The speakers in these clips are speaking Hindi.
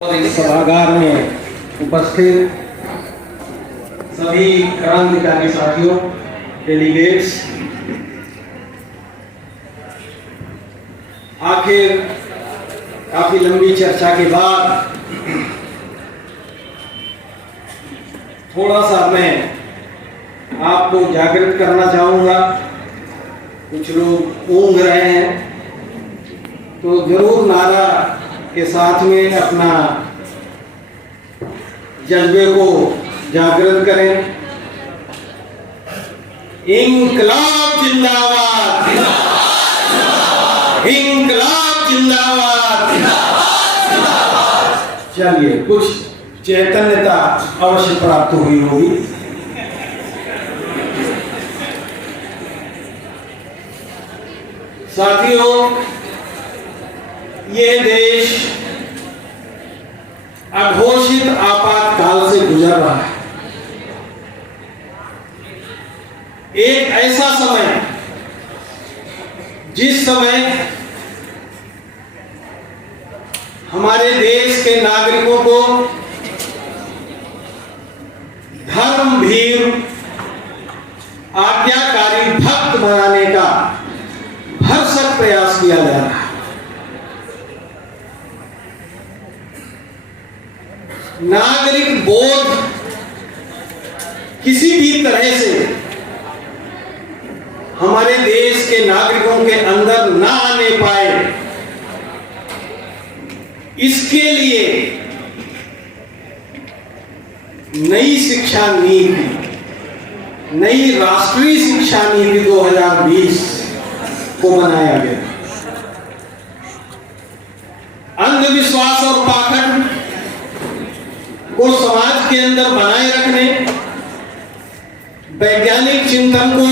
और इस सभागार में उपस्थित सभी क्रांतिकारी साथियों, डेलीगेट्स, आखिर काफी लंबी चर्चा के बाद थोड़ा सा मैं आपको जागृत करना चाहूँगा। कुछ लोग ऊँघ रहे हैं तो जरूर नारा के साथ में अपना जज्बे को जागृत करें। इंकलाब जिंदाबाद, इंकलाब जिंदाबाद। चलिए, कुछ चैतन्यता अवश्य प्राप्त हुई होगी। साथियों, ये देश अघोषित आपातकाल से गुजर रहा है। एक ऐसा समय जिस समय हमारे देश के नागरिकों को धर्मभीर, आज्ञाकारी भक्त बनाने का भरसक प्रयास किया जा रहा है। नागरिक बोध किसी भी तरह से हमारे देश के नागरिकों के अंदर ना आने पाए, इसके लिए नई शिक्षा नीति, नई राष्ट्रीय शिक्षा नीति 2020 को बनाया गया। अंधविश्वास और पाखंड को समाज के अंदर बनाए रखने, वैज्ञानिक चिंतन को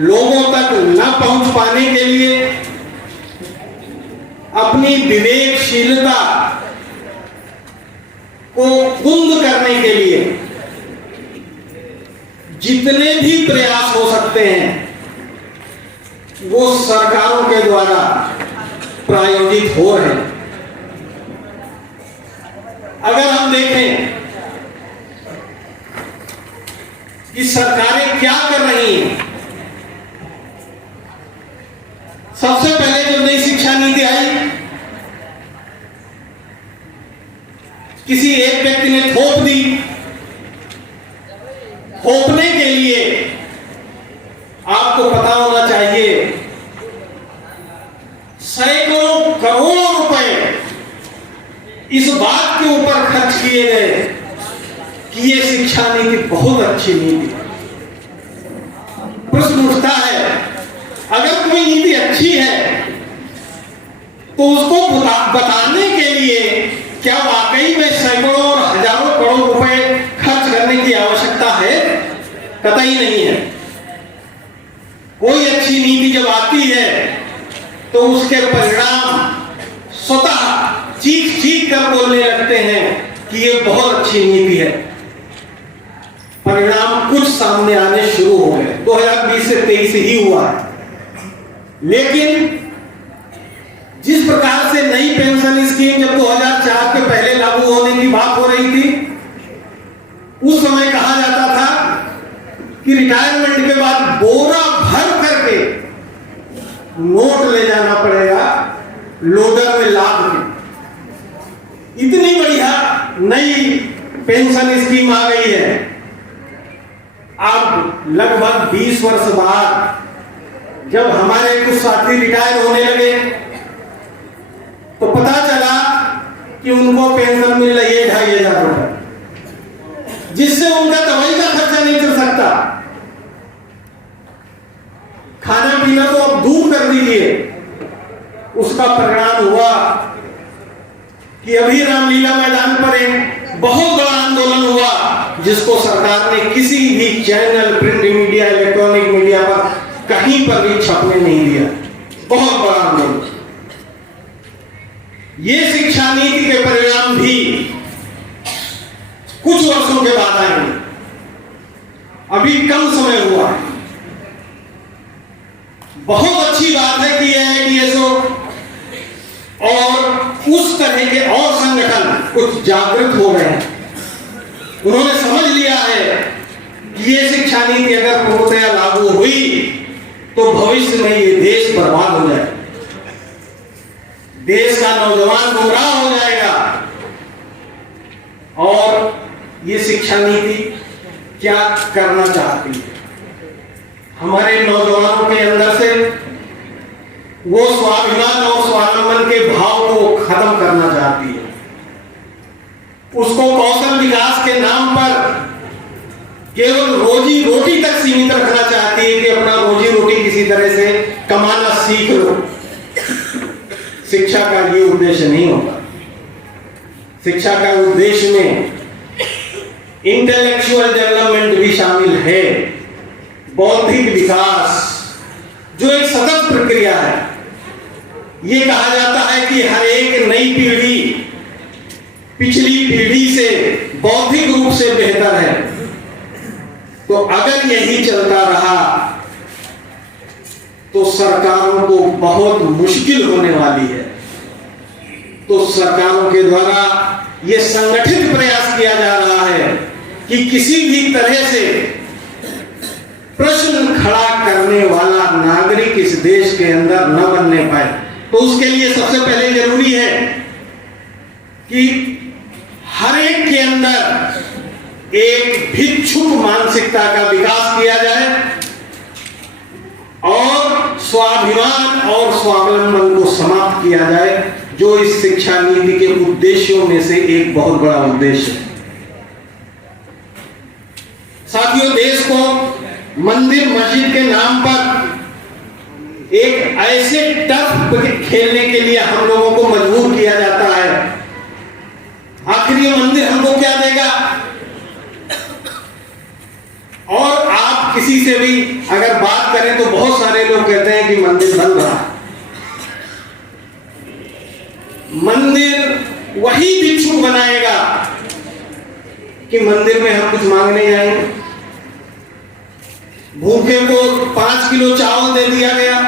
लोगों तक न पहुंच पाने के लिए, अपनी विवेकशीलता को कुंद करने के लिए जितने भी प्रयास हो सकते हैं वो सरकारों के द्वारा प्रायोजित हो रहे हैं। अगर हम देखें कि सरकारें क्या कर रही हैं, सबसे पहले जो नई शिक्षा नीति आई, किसी एक व्यक्ति ने थोप दी। थोपने के लिए आपको पता होना चाहिए सैकड़ों करोड़ रुपए इस बात के ऊपर खर्च किए गए कि ये शिक्षा नीति बहुत अच्छी नीति है। प्रश्न उठता है, अगर कोई नीति अच्छी है तो उसको बताने के लिए क्या वाकई में सैकड़ों और हजारों करोड़ रुपए खर्च करने की आवश्यकता है? कतई नहीं है। कोई अच्छी नीति जब आती है तो उसके परिणाम स्वतः चीख चीख कर बोलने लगते हैं कि ये बहुत अच्छी नीति है। परिणाम कुछ सामने आने शुरू हो गए। 2020 से 23 ही हुआ है, लेकिन जिस प्रकार से नई पेंशन स्कीम जब 2004 के पहले लागू होने की बात हो रही थी, उस समय कहा जाता था कि रिटायरमेंट के बाद बोरा भर करके नोट ले जाना पड़ेगा, लोडर में लाद के। इतनी बढ़िया नई पेंशन स्कीम आ गई है। अब लगभग 20 वर्ष बाद जब हमारे कुछ साथी रिटायर होने लगे तो पता चला कि उनको पेंशन मिल रही है 2500 रुपए, जिससे उनका दवाई का खर्चा नहीं चल सकता। खाना पीना तो अब दूर कर दीजिए। उसका परिणाम हुआ कि अभी रामलीला मैदान पर एक बहुत बड़ा आंदोलन हुआ, जिसको सरकार ने किसी भी channel, print media, electronic media पर कहीं पर भी छपने नहीं दिया। बहुत बड़ा आंदोलन। ये शिक्षा नीति के परिणाम भी कुछ वर्षों के बाद आएंगे। अभी कम समय हुआ है। बहुत अच्छी बात है कि यह एडीएसओ और उस तरह के और संगठन कुछ जागृत हो गए हैं। उन्होंने समझ लिया है कि ये शिक्षा नीति अगर पूर्णतया लागू हुई तो भविष्य में ये देश बर्बाद हो जाएगा, देश का नौजवान गुमराह हो जाएगा। और ये शिक्षा नीति क्या करना चाहती है? हमारे नौजवानों के अंदर से वो स्वाभिमान और स्वावलंबन के भाव को खत्म करना चाहती है। उसको कौशल विकास के नाम पर केवल रोजी रोटी तक सीमित रखना चाहती है कि अपना रोजी रोटी किसी तरह से कमाना सीख लो। शिक्षा का ये उद्देश्य नहीं होता। शिक्षा का उद्देश्य में इंटेलेक्चुअल डेवलपमेंट भी शामिल है, बौद्धिक विकास, जो एक सतत प्रक्रिया है। ये कहा जाता है कि हर एक नई पीढ़ी पिछली पीढ़ी से बौद्धिक रूप से बेहतर है। तो अगर यही चलता रहा तो सरकारों को बहुत मुश्किल होने वाली है। तो सरकारों के द्वारा यह संगठित प्रयास किया जा रहा है कि किसी भी तरह से प्रश्न खड़ा करने वाला नागरिक इस देश के अंदर न बनने पाए। तो उसके लिए सबसे पहले जरूरी है कि हर एक के अंदर एक भिक्षुक मानसिकता का विकास किया जाए और स्वाभिमान और स्वावलंबन को समाप्त किया जाए, जो इस शिक्षा नीति के उद्देश्यों में से एक बहुत बड़ा उद्देश्य है। साथियों, देश को मंदिर मस्जिद के नाम पर एक ऐसे टर्फ खेलने के लिए हम लोगों को मजबूर किया जाता है। आखिर ये मंदिर हमको क्या देगा? और आप किसी से भी अगर बात करें तो बहुत सारे लोग कहते हैं कि मंदिर बन रहा है। मंदिर वही भिक्षुक बनाएगा कि मंदिर में हम कुछ मांगने जाएंगे। भूखे को 5 किलो चावल दे दिया गया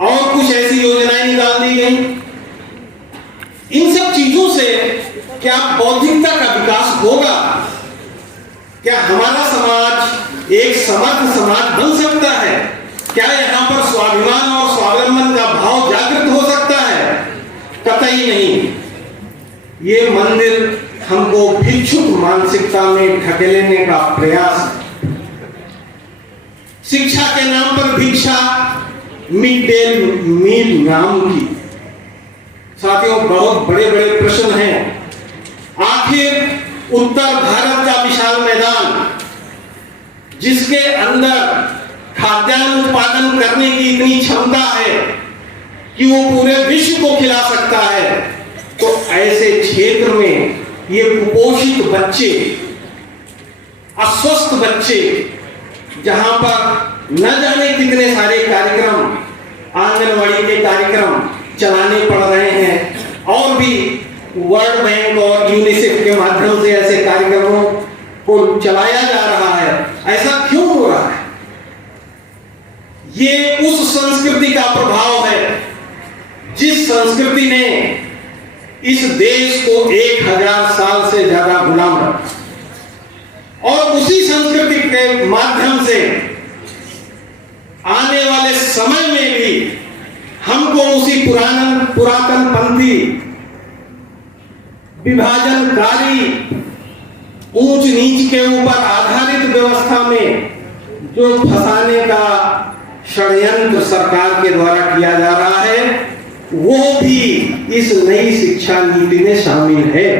और कुछ ऐसी योजनाएं निकाल दी गई। इन सब चीजों से क्या बौद्धिकता का विकास होगा? क्या हमारा समाज एक समर्थ समाज बन सकता है? क्या यहां पर स्वाभिमान और स्वावलंबन का भाव जागृत हो सकता है? कतई नहीं। ये मंदिर हमको भिक्षुक मानसिकता में ढकेलने का प्रयास है। शिक्षा के नाम पर भिक्षा, मिड डे मील नाम की। साथियों, बहुत बड़े बड़े प्रश्न हैं। आखिर उत्तर भारत का विशाल मैदान, जिसके अंदर खाद्यान्न उत्पादन करने की इतनी क्षमता है कि वो पूरे विश्व को खिला सकता है, तो ऐसे क्षेत्र में ये कुपोषित बच्चे, अस्वस्थ बच्चे, जहां पर न जाने कितने सारे कार्यक्रम, आंगनवाड़ी के कार्यक्रम चलाने पड़ रहे हैं और भी वर्ल्ड बैंक और यूनिसेफ के माध्यम से ऐसे कार्यक्रमों को चलाया जा रहा है। ऐसा क्यों हो रहा है? ये उस संस्कृति का प्रभाव है जिस संस्कृति ने इस देश को 1000 साल से ज्यादा गुलाम रखा और उसी संस्कृति के माध्यम से आने वाले समय में भी हमको उसी पुरातन पंथी विभाजनकारी ऊंच नीच के ऊपर आधारित व्यवस्था में जो फंसाने का षड्यंत्र सरकार के द्वारा किया जा रहा है, वो भी इस नई शिक्षा नीति में शामिल है।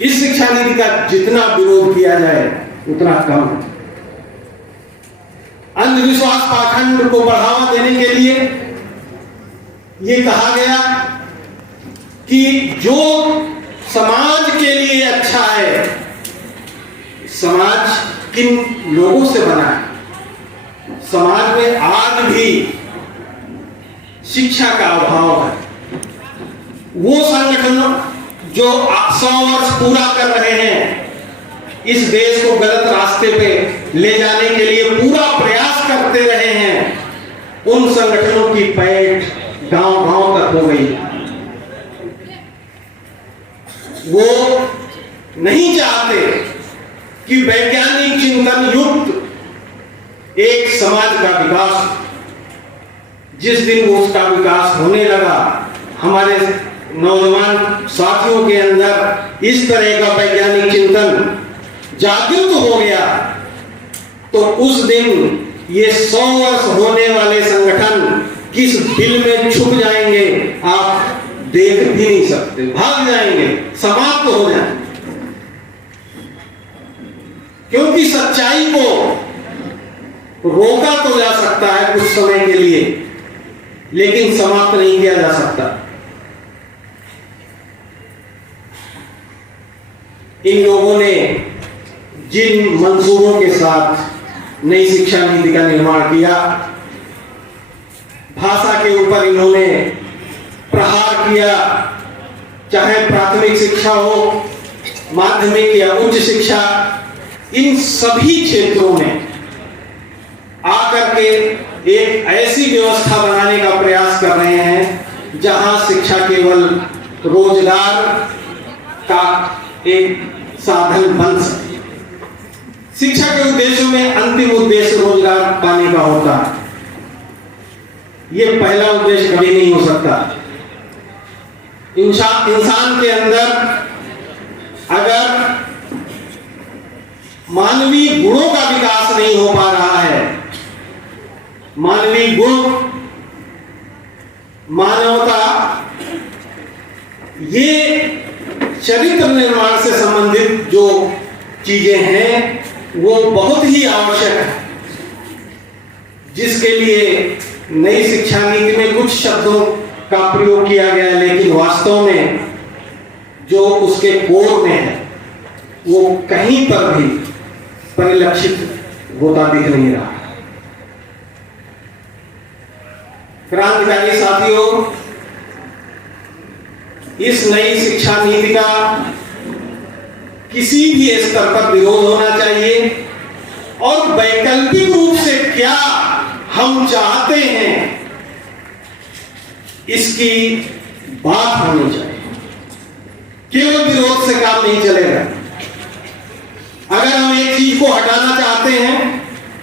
इस शिक्षा नीति का जितना विरोध किया जाए उतना कम है। अंधविश्वास पाखंड को बढ़ावा देने के लिए ये कहा गया कि जो समाज के लिए अच्छा है, समाज किन लोगों से बना है? समाज में आज भी शिक्षा का अभाव है। वो संगठन जो 100 वर्ष पूरा कर रहे हैं, इस देश को गलत रास्ते पे ले जाने के लिए पूरा प्रयास करते रहे हैं, उन संगठनों की पैठ गांव-गांव तक हो गई। वो नहीं चाहते कि वैज्ञानिक चिंतन युक्त एक समाज का विकास, जिस दिन वो उसका विकास होने लगा, हमारे नौजवान साथियों के अंदर इस तरह का वैज्ञानिक चिंतन जागृत हो गया, तो उस दिन ये 100 वर्ष होने वाले संगठन किस बिल में छुप जाएंगे आप देख भी नहीं सकते, भाग जाएंगे, समाप्त हो जाएंगे। क्योंकि सच्चाई को रोका तो जा सकता है कुछ समय के लिए, लेकिन समाप्त नहीं किया जा सकता। इन लोगों ने जिन मंसूबों के साथ नई शिक्षा नीति का निर्माण किया, भाषा के ऊपर इन्होंने प्रहार किया, चाहे प्राथमिक शिक्षा हो, माध्यमिक या उच्च शिक्षा, इन सभी क्षेत्रों में आकर के एक ऐसी व्यवस्था बनाने का प्रयास कर रहे हैं जहां शिक्षा केवल रोजगार का एक साधन बन सके। शिक्षा के उद्देश्यों में अंतिम उद्देश्य रोजगार पाने का होता है, ये पहला उद्देश्य कभी नहीं हो सकता। इंसान के अंदर अगर मानवीय गुणों का विकास नहीं हो पा रहा है, मानवीय गुण, मानवता, ये चरित्र निर्माण से संबंधित जो चीजें हैं वो बहुत ही आवश्यक है, जिसके लिए नई शिक्षा नीति में कुछ शब्दों का प्रयोग किया गया, लेकिन वास्तव में जो उसके कोर में है वो कहीं पर भी परिलक्षित होता दिख नहीं रहा। क्रांतिकारी साथियों, इस नई शिक्षा नीति का किसी भी स्तर पर विरोध होना चाहिए और वैकल्पिक रूप से क्या हम चाहते हैं इसकी बात होनी चाहिए। केवल विरोध से काम नहीं चलेगा। अगर हम एक चीज को हटाना चाहते हैं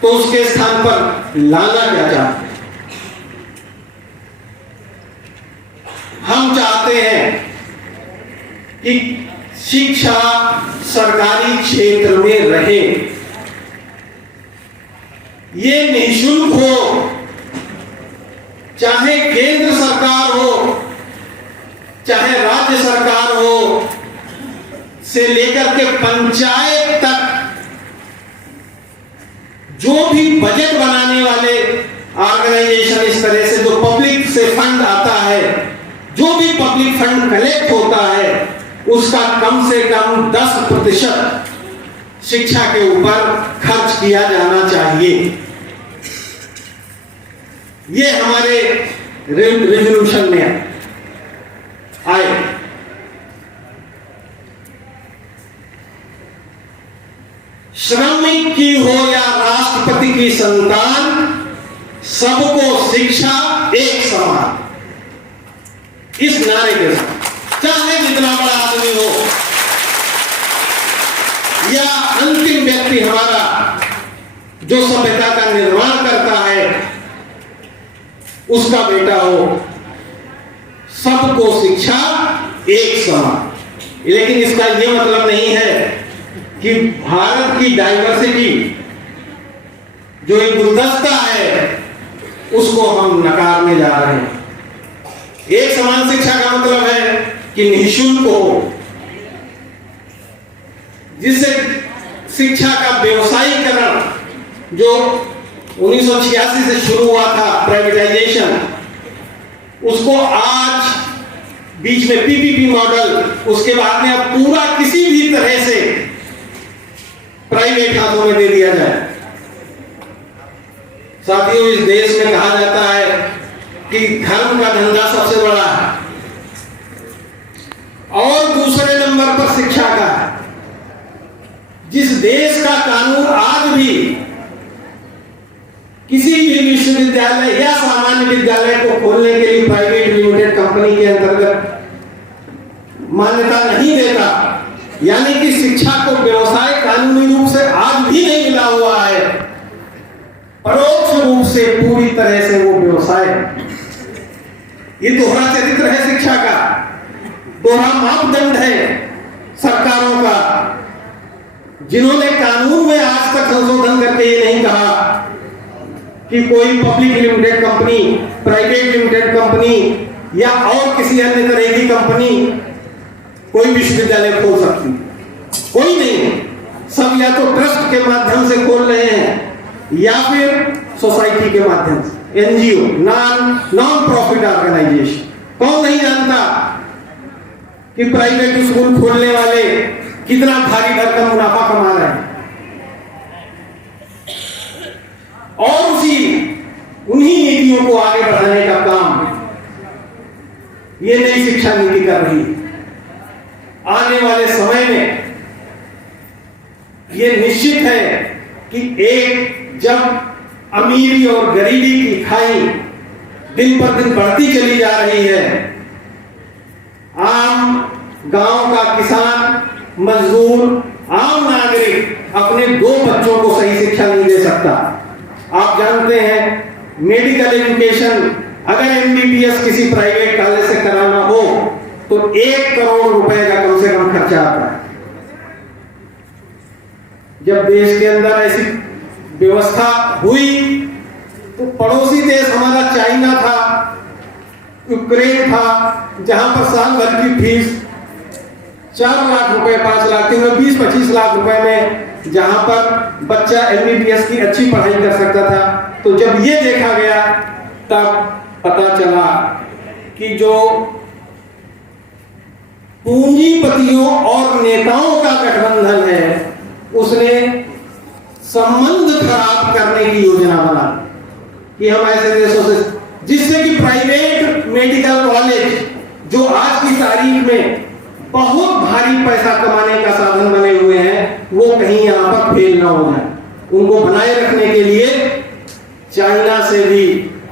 तो उसके स्थान पर लाना क्या चाहते हैं? हम चाहते हैं कि शिक्षा सरकारी क्षेत्र में रहे, ये निःशुल्क हो, चाहे केंद्र सरकार हो चाहे राज्य सरकार हो, से लेकर के पंचायत तक जो भी बजट बनाने वाले ऑर्गेनाइजेशन, इस तरह से जो पब्लिक से फंड आता है, जो भी पब्लिक फंड कलेक्ट होता है, उसका कम से कम 10% शिक्षा के ऊपर खर्च किया जाना चाहिए। ये हमारे रेजोल्यूशन में आए। श्रमिक की हो या राष्ट्रपति की संतान, सबको शिक्षा एक समान, इस नारे के साथ, चाहे जितना बड़ा आदमी हो या अंतिम व्यक्ति हमारा जो सभ्यता का निर्माण करता है उसका बेटा हो, सबको शिक्षा एक समान। लेकिन इसका यह मतलब नहीं है कि भारत की डाइवर्सिटी जो एक गुलदस्ता है उसको हम नकारने जा रहे हैं। एक समान शिक्षा का मतलब है कि निःशुल्क हो, जिससे शिक्षा का व्यवसायीकरण जो 1986 से शुरू हुआ था, प्राइवेटाइजेशन, उसको आज बीच में पीपीपी मॉडल, उसके बाद में अब पूरा किसी भी तरह से प्राइवेट हाथों में दे दिया जाए। साथियों, इस देश में कहा जाता है कि धर्म का धंधा सबसे बड़ा है और दूसरे नंबर पर शिक्षा का है। जिस देश का कानून आज भी किसी भी विश्वविद्यालय या सामान्य विद्यालय को खोलने के लिए प्राइवेट अंतर्गत मान्यता नहीं देता, यानी कि शिक्षा को व्यवसाय कानूनी रूप से आज भी नहीं मिला हुआ है, परोक्ष रूप से पूरी तरह से वो व्यवसाय है। ये दोहरा चरित्र है शिक्षा का, दोहरा मापदंड है सरकारों का, जिन्होंने कानून में आज तक संशोधन करके ये नहीं कहा कि कोई public limited company, private limited company या और किसी अन्य तरह की कंपनी कोई विश्वविद्यालय खोल सकती, कोई नहीं। सब या तो ट्रस्ट के माध्यम से खोल रहे हैं या फिर सोसाइटी के माध्यम से, एनजीओ, नॉन प्रॉफिट ऑर्गेनाइजेशन। कौन नहीं जानता कि प्राइवेट स्कूल खोलने वाले कितना भारी भरकम मुनाफा कमा रहे हैं, और उन्हीं नीतियों को आगे बढ़ाने का काम ये नई शिक्षा नीति कर रही है। आने वाले समय में ये निश्चित है कि जब अमीरी और गरीबी की खाई दिन पर दिन बढ़ती चली जा रही है, आम गांव का किसान, मजदूर, आम नागरिक अपने 2 बच्चों को सही शिक्षा नहीं दे सकता। आप जानते हैं मेडिकल एजुकेशन अगर एमबीबीएस किसी प्राइवेट कॉलेज से कराना हो तो 1 करोड़ रुपए का कम से कम खर्चा आता है। जब देश के अंदर ऐसी व्यवस्था हुई तो पड़ोसी देश हमारा चाइना था, यूक्रेन था, जहां पर साल भर की फीस 4 लाख रुपए, 5 लाख, 20-25 लाख रुपए में जहां पर बच्चा एमबीबीएस की अच्छी पढ़ाई कर सकता था। तो जब ये देखा गया तब पता चला कि जो पूंजीपतियों और नेताओं का गठबंधन है उसने संबंध खराब करने की योजना बना कि हम ऐसे देशों से, जिससे कि प्राइवेट मेडिकल कॉलेज जो आज की तारीख में बहुत भारी पैसा कमाने का साधन बने हुए हैं, वो कहीं यहां पर फेल ना हो जाए। उनको बनाए रखने के लिए चाइना से भी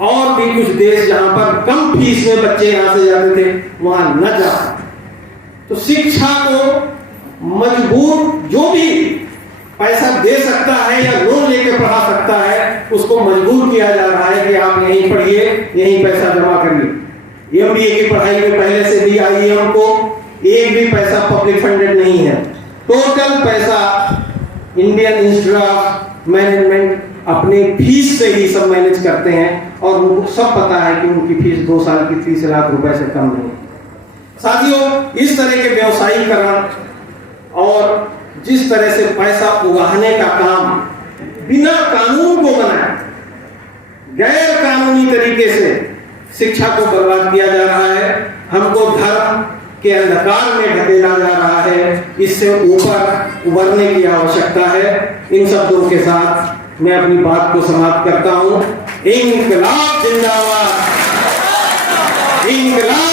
और भी कुछ देश जहां पर कम फीस में बच्चे यहां से जाते थे वहां न जा। तो शिक्षा को मजबूर, जो भी पैसा दे सकता है या लोन लेके पढ़ा सकता है, उसको मजबूर किया जा रहा है कि आप यहीं पढ़िए, यहीं पैसा जमा करिए। एमबीए की पढ़ाई में पहले से भी आईएम को एक भी पैसा पब्लिक फंडेड नहीं है। टोटल पैसा इंडियन इंस्टीट्यूट ऑफ मैनेजमेंट अपनी फीस से ही सब मैनेज करते हैं, और उनको सब पता है कि उनकी फीस 2 साल की 30 लाख रुपए से कम नहीं। साथियों, इस तरह के व्यवसायीकरण और जिस तरह से पैसा उगाहने का काम बिना कानून को बनाए गैर कानूनी तरीके से शिक्षा को बर्बाद किया जा रहा है, हमको धर्म के अंधकार में ढकेला जा रहा है। इससे ऊपर उभरने की आवश्यकता है। इन शब्दों के साथ मैं अपनी बात को समाप्त करता हूं। इंकलाब जिंदाबाद, इंकलाब।